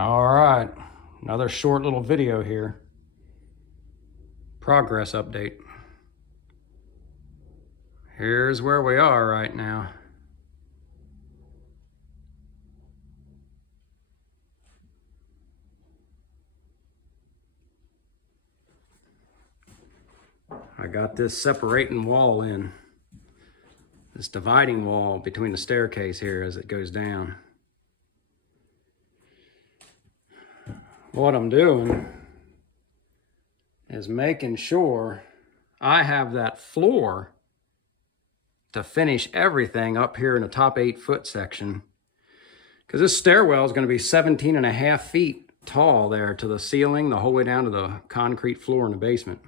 All right, another short little video here. Progress update. Here's where we are right now. I got this separating wall in, this dividing wall between the staircase here as it goes down. What I'm doing is making sure I have that floor to finish everything up here in the top 8-foot section, because this stairwell is going to be 17.5 feet tall there to the ceiling, the whole way down to the concrete floor in the basement.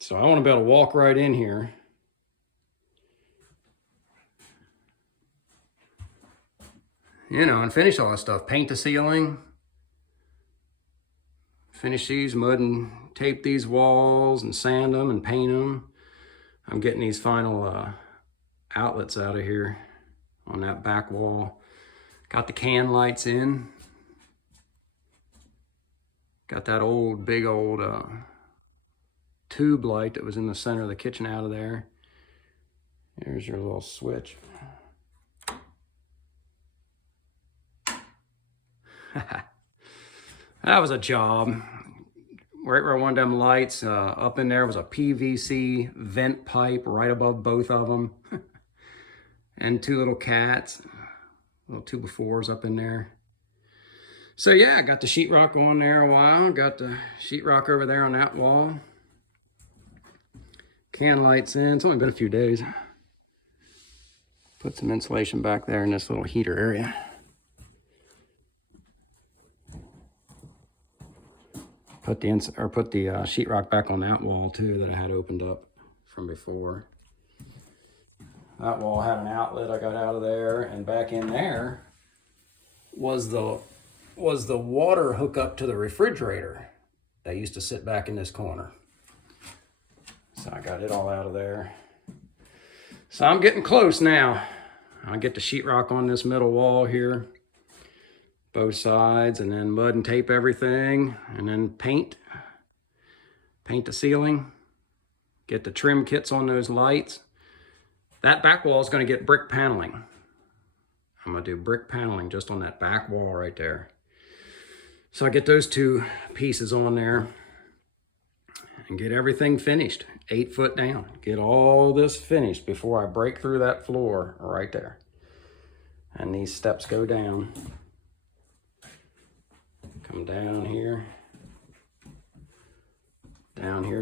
So I want to be able to walk right in here and finish all that stuff. Paint the ceiling, finish these, mud and tape these walls and sand them and paint them. I'm getting these final outlets out of here on that back wall. Got the can lights in. Got that big old tube light that was in the center of the kitchen out of there. Here's your little switch. That was a job. Right where one of them lights up in there was a PVC vent pipe right above both of them. And two little cats, little 2x4s up in there. So yeah, I got the sheetrock on there a while. Got the sheetrock over there on that wall. Can lights in. It's only been a few days. Put some insulation back there in this little heater area. Put the sheetrock back on that wall too that I had opened up from before. That wall had an outlet I got out of there, and back in there was the water hookup to the refrigerator that used to sit back in this corner. So I got it all out of there. So I'm getting close now. I'll get the sheetrock on this middle wall here, both sides, and then mud and tape everything, and then paint the ceiling, get the trim kits on those lights. That back wall is going to get brick paneling. I'm going to do brick paneling just on that back wall right there. So I get those two pieces on there and get everything finished, 8 foot down. Get all this finished before I break through that floor right there. And these steps go down. Come down here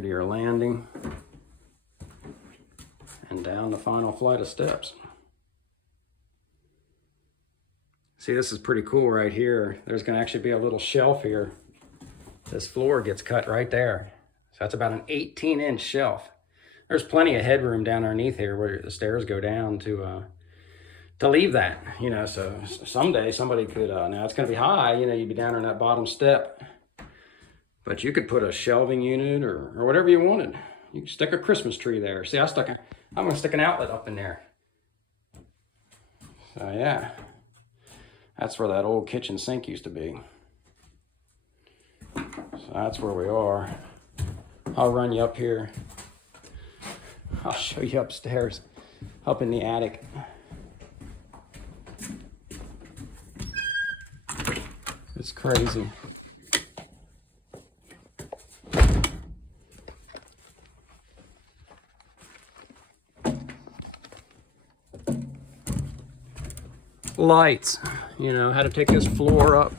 to your landing, and down the final flight of steps. See, this is pretty cool right here. There's going to actually be a little shelf here. This floor gets cut right there. So that's about an 18-inch shelf. There's plenty of headroom down underneath here where the stairs go down to leave that, so someday somebody could, now it's going to be high, you'd be down on that bottom step, but you could put a shelving unit or whatever you wanted. You can stick a Christmas tree there. See, I'm going to stick an outlet up in there. So yeah, that's where that old kitchen sink used to be. So that's where we are. I'll run you up here. I'll show you upstairs, up in the attic. It's crazy. Lights, had to take this floor up.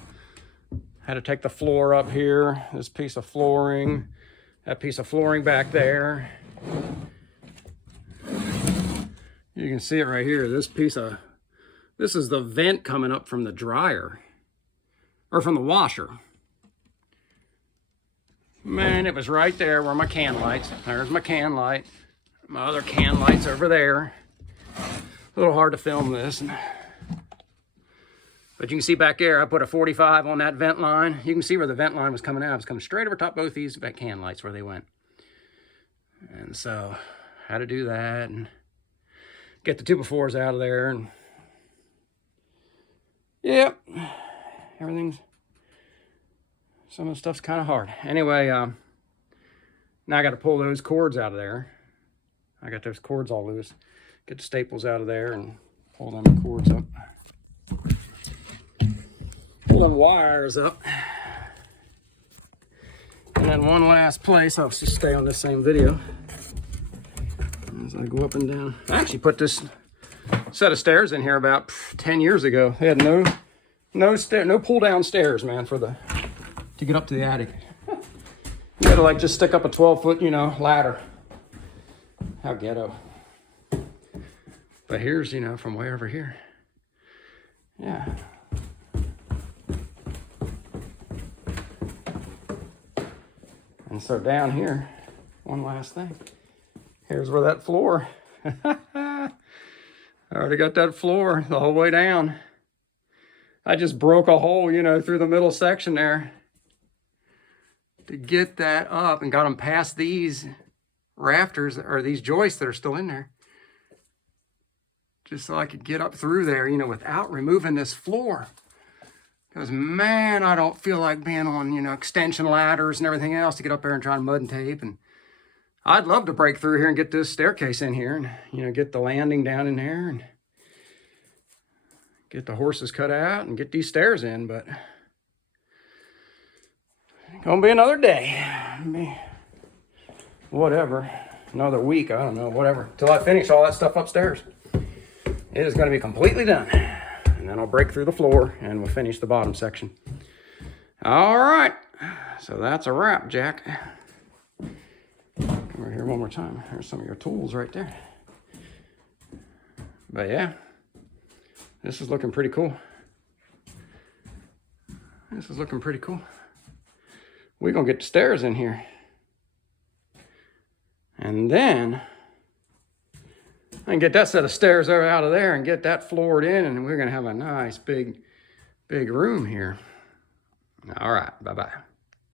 Had to take the floor up here, this piece of flooring, that piece of flooring back there. You can see it right here. This is the vent coming up from the dryer. Or from the washer. Man, it was right there where my can lights. There's my can light. My other can light's over there. A little hard to film this. But you can see back there, I put a 45 on that vent line. You can see where the vent line was coming out. It was coming straight over top both these can lights where they went. And so, had to do that and get the 2x4s out of there. And Yep, everything's, some of the stuff's kind of hard. Anyway, now I got to pull those cords out of there. I got those cords all loose. Get the staples out of there and pull them cords up. Pull them wires up. And then one last place, I'll just stay on this same video as I go up and down. I actually put this set of stairs in here about 10 years ago. They had no pull down stairs, man, to get up to the attic. You had to like just stick up a 12-foot, you know, ladder. How ghetto. But here's, you know, from way over here. Yeah. And so down here, one last thing. Here's where that floor. I already got that floor the whole way down. I just broke a hole, you know, through the middle section there to get that up and got them past these rafters or these joists that are still in there. Just so I could get up through there, you know, without removing this floor. Because, man, I don't feel like being on, you know, extension ladders and everything else to get up there and try and mud and tape. And I'd love to break through here and get this staircase in here and, you know, get the landing down in there and get the horses cut out and get these stairs in. But it's going to be another day. Whatever. Another week, I don't know, whatever. Till I finish all that stuff upstairs. It is going to be completely done. And then I'll break through the floor and we'll finish the bottom section. All right. So that's a wrap, Jack. Come over here one more time. There's some of your tools right there. But yeah, this is looking pretty cool. This is looking pretty cool. We're going to get the stairs in here. And then I can get that set of stairs out of there and get that floored in, and we're going to have a nice big room here. All right, bye-bye.